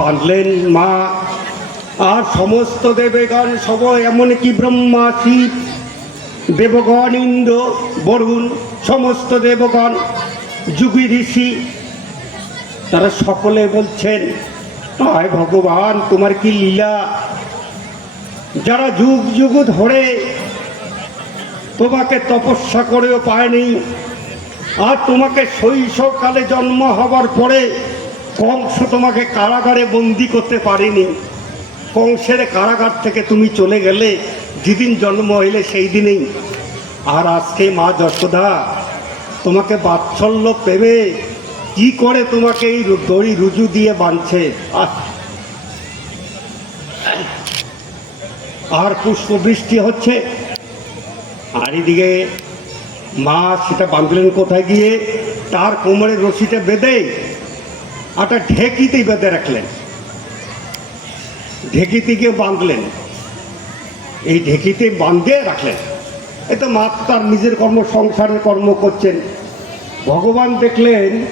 বাঁধলেন মা। আর সমস্ত দেবেগণ সব এমনকি ব্রহ্মা শিব দেবগণ ইন্দ্র বরুণ, সমস্ত দেবগণ যুগী ঋষি তারা সকলে বলছেন, আয় ভগবান, তোমার কি লীলা? যারা যুগ যুগ ধরে তোমাকে তপস্যা করেও পায়নি, আর তোমাকে শৈশবকালে জন্ম হবার পরে কংস তোমাকে কারাগারে বন্দি করতে পারেনি। কংসের কারাগার থেকে তুমি চলে গেলে, যেদিন জন্ম হইলে সেই দিনেই। আর আজকে মা যশোদা, তোমাকে বাৎসল্য পেবে। কি করে তোমাকে এই দড়ি রুজু দিয়ে বাঁধছে? আর পুষ্প বৃষ্টি হচ্ছে। আর এদিকে মা সেটা বাঁধলেন কোথায় গিয়ে? তার কোমরের রশিটা বেঁধে একটা ঢেকিতেই বেঁধে রাখলেন। ঢেকিতে গিয়ে বাঁধলেন। এই ঢেকিতে বাঁধে রাখলেন। এ তো মা তার নিজের কর্ম, সংসারের কর্ম করছেন। ভগবান দেখলেন,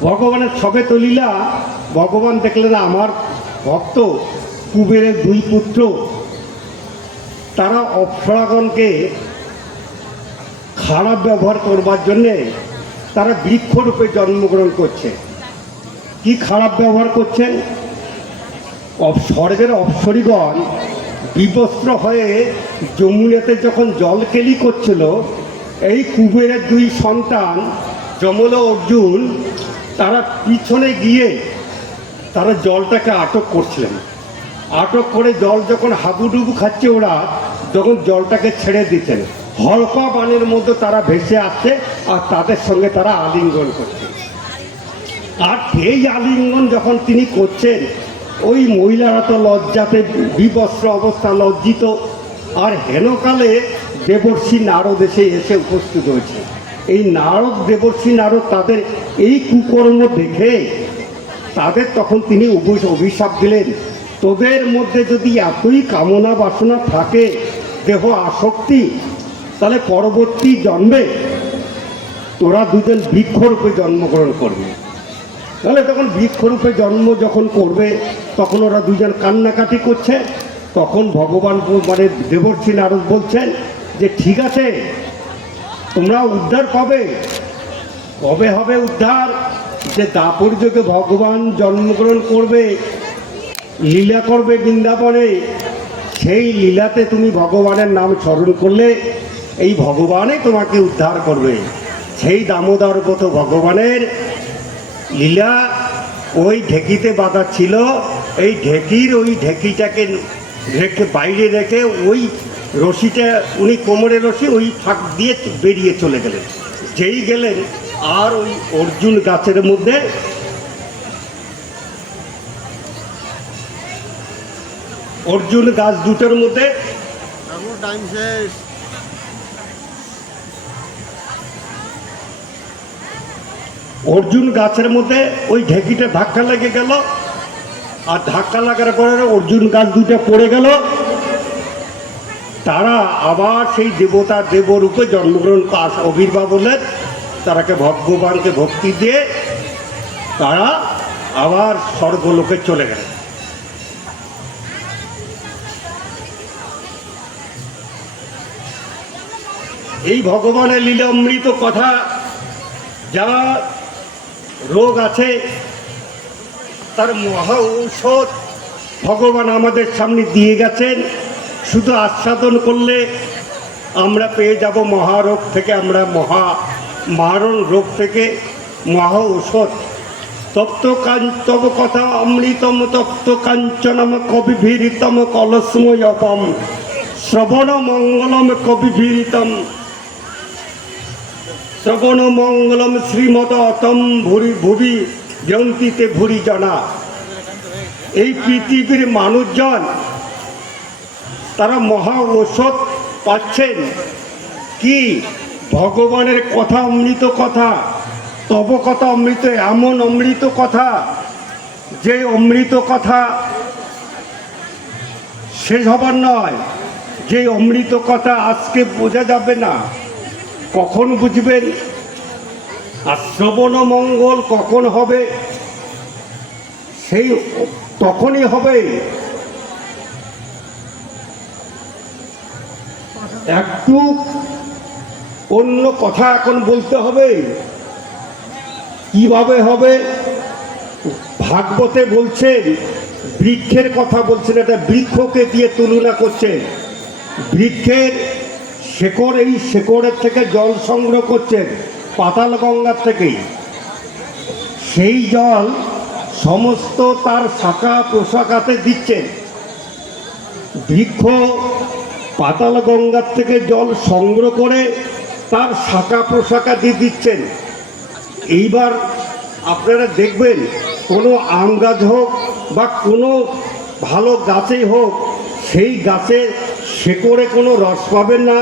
ভগবানের সবে তো লীলা ভগবান দেখলেন আমার ভক্ত, কুবেরের দুই পুত্র। তারা অপ্সরাগণকে খারাপ ব্যবহার করবার জন্যে তারা বৃক্ষরূপে জন্মগ্রহণ করছে। কি খারাপ ব্যবহার করছেন? স্বর্গের অপসরীগণ বিবস্ত্র হয়ে যমুনাতে যখন জল কেলি করছিল, এই কুবেরের দুই সন্তান যমল অর্জুন, তারা পিছনে গিয়ে তারা জলটাকে আটক করছিলেন। আটক করে জল যখন হাবুডুবু খাচ্ছে ওরা যখন জলটাকে ছেড়ে দিচ্ছেন হলকা বানের মধ্যে তারা ভেসে আসছে আর তাদের সঙ্গে তারা আলিঙ্গন করছে। আর এই আলিঙ্গন যখন তিনি করছেন, ওই মহিলারা তো লজ্জাতে বিবস্ত্র অবস্থা লজ্জিত। আর হেনকালে দেবর্ষী নারদ এসে এসে উপস্থিত হয়েছে। এই নারদ, দেবর্ষী নারদ তাদের এই কুকর্ম দেখে তাদের তখন তিনি অভি- অভিশাপ দিলেন। তোদের মধ্যে যদি এতই কামনা বাসনা থাকে, দেহ আসক্তি, তাহলে পরবর্তী জন্মে তোরা দুজন বৃক্ষরূপে জন্মগ্রহণ করবে। তাহলে তখন বৃক্ষরূপে জন্ম যখন করবে, তখন ওরা দুজন কান্নাকাটি করছে। তখন ভগবান মানে দেবর্ষী নারদ বলছেন যে, ঠিক আছে, তোমরা উদ্ধার কবে কবে হবে উদ্ধার? যে দাপর যুগে ভগবান জন্মগ্রহণ করবে, লীলা করবে বৃন্দাবনে। সেই লীলাতে তুমি ভগবানের নাম স্মরণ করলে, এই ভগবানই তোমাকে উদ্ধার করবে। সেই দামোদর পথ ভগবানের লীলা ওই ঢেকিতে বাঁধা ছিল, এই ঢেকির ওই ঢেকিটাকে রেখে, বাইরে রেখে ওই রশিটা, উনি কোমরের রশি, ওই ফাঁক দিয়ে বেরিয়ে চলে গেলেন। যেই গেলেন, আর ওই অর্জুন গাছের মধ্যে অর্জুন গাছ দুটোর মধ্যে টাইম শেষ। অর্জুন গাছের মধ্যে ওই ঢেকিটা ধাক্কা লেগে গেল। আর ধাক্কা লাগার পরে অর্জুন গাছ দুটো পড়ে গেল। তারা আবার সেই দেবতা দেবরূপে জন্মগ্রহণ পাশ আবির্ভাব হলেন। তারাকে ভগবানকে ভক্তি দিয়ে তারা আবার স্বর্গলোকে চলে গেল এই ভগবানের লীলা অমৃত কথা যা রোগ আছে, তার মহা ঔষধ ভগবান আমাদের সামনে দিয়ে গেছেন। শুধু আস্বাদন করলে আমরা পেয়ে যাব মহারোগ থেকে, আমরা মহা মারণ রোগ থেকে, মহা ঔষধ। তপ্ত কাঞ্চব কথা অমৃতম তপ্ত কাঞ্চনম কবিভীরিতম কলসময়পম। শ্রবণ মঙ্গলম কবিভীরিতম। শ্রবণ মঙ্গলম শ্রীমদ অতম ভুরি ভুবি জয়ন্তীতে ভুরি জনা। এই পৃথিবীর মানুষজন, তারা মহা ঔষধ পাচ্ছেন। কি? ভগবানের কথা অমৃত কথা, তব কথা অমৃত, এমন অমৃত কথা, যে অমৃত কথা শেষ হবার নয়। যে অমৃত কথা আজকে বোঝা যাবে না। কখন বুঝবেন? আর শ্রবণ মঙ্গল কখন হবে? সেই তখনই হবে। একটু অন্য কথা এখন বলতে হবে। কীভাবে হবে? ভাগবতে বলছেন, বৃক্ষের কথা বলছেন, এটা বৃক্ষকে দিয়ে তুলনা করছেন। বৃক্ষের শেকড় এই শেকড়ের থেকে জল সংগ্রহ করছেন, পাতাল গঙ্গার থেকেই। সেই জল সমস্ত তার শাখা প্রশাখাতে দিচ্ছেন। বৃক্ষ পাতাল গঙ্গার থেকে জল সংগ্রহ করে তার শাখা প্রশাখা দিয়ে দিচ্ছেন। এইবার আপনারা দেখবেন, কোনো আম গাছ হোক বা কোনো ভালো গাছেই হোক, সেই গাছের শেকড়ে কোনো রস পাবেন না।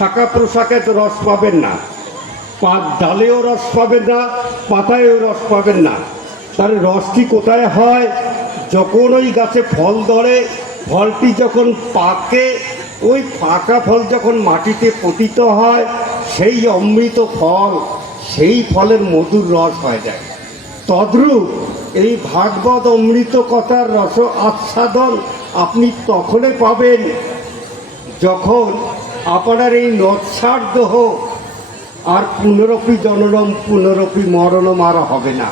শাখা প্রশাখে তো রস পাবেন না। পাত ডালেও রস পাবেন না, পাতায়ও রস পাবেন না। তার রসটি কোথায় হয়? যখন ওই গাছে ফল ধরে, ফলটি যখন পাকে, ওই পাকা ফল যখন মাটিতে পতিত হয়, সেই অমৃত ফল, সেই ফলের মধুর রস হয়ে যায়। তদ্রূপ এই ভাগবত অমৃত কথার রস আচ্ছাদন আপনি তখনই পাবেন যখন আপনার এই নৎসার দেহ আর পুনরপি জননম, পুনরপি মরণম আর হবে না।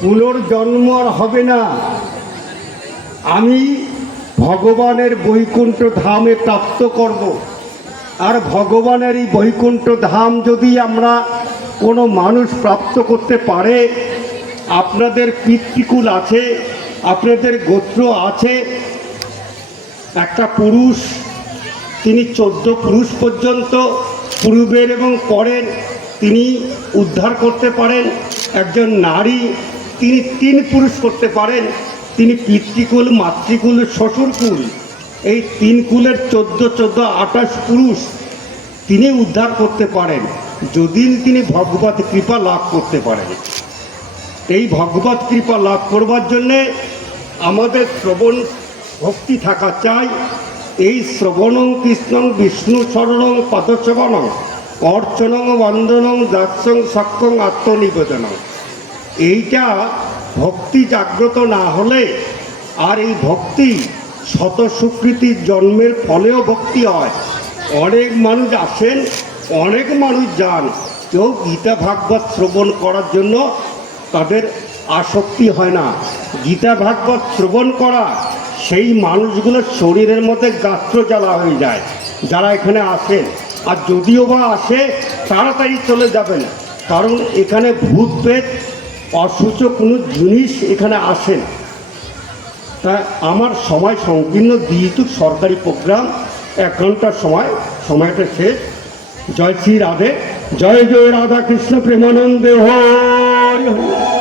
পুনর্জন্ম আর হবে না। আমি ভগবানের বৈকুণ্ঠ ধামে প্রাপ্ত করব। আর ভগবানের এই বৈকুণ্ঠ ধাম যদি আমরা কোনো মানুষ প্রাপ্ত করতে পারে, আপনাদের পিতৃকুল আছে, আপনাদের গোত্র আছে, একটা পুরুষ তিনি চোদ্দ পুরুষ পর্যন্ত পূর্বের এবং পরের তিনি উদ্ধার করতে পারেন। একজন নারী, তিনি তিন পুরুষ করতে পারেন। তিনি পিতৃকুল, মাতৃকুল, শ্বশুরকুল। এই তিন কুলের চোদ্দ চোদ্দ, আঠাশ পুরুষ তিনি উদ্ধার করতে পারেন যদি তিনি ভগবত কৃপা লাভ করতে পারেন। এই ভগবত কৃপা লাভ করবার জন্যে আমাদের শ্রবণ ভক্তি থাকা চাই। এই শ্রবণং কৃষ্ণং বিষ্ণু শরণং অর্চনং বন্দনং দাস্যং সক্ষং আত্মনিবেদনং। এইটা ভক্তি জাগ্রত না হলে আর এই ভক্তি শত স্বীকৃতির জন্মের ফলেও ভক্তি হয়। অনেক মানুষ আসেন, অনেক মানুষ যান, কেউ গীতা ভাগবত শ্রবণ করার জন্য তাদের আসক্তি হয় না। গীতা ভাগবত শ্রবণ করা সেই মানুষগুলোর শরীরের মধ্যে গাত্র জ্বালা হয়ে যায়। যারা এখানে আসেন আর যদিও বা আসে, তাড়াতাড়ি চলে যাবেন কারণ এখানে ভূত পেট অসুচ কোনো জিনিস এখানে আসেন তা আমার সময় সংকীর্ণ যেহেতু সরকারি প্রোগ্রাম, এক ঘণ্টার সময়, সময়টা শেষ। জয় শ্রী রাধে। জয় জয় রাধা কৃষ্ণ প্রেমানন্দে। হরি।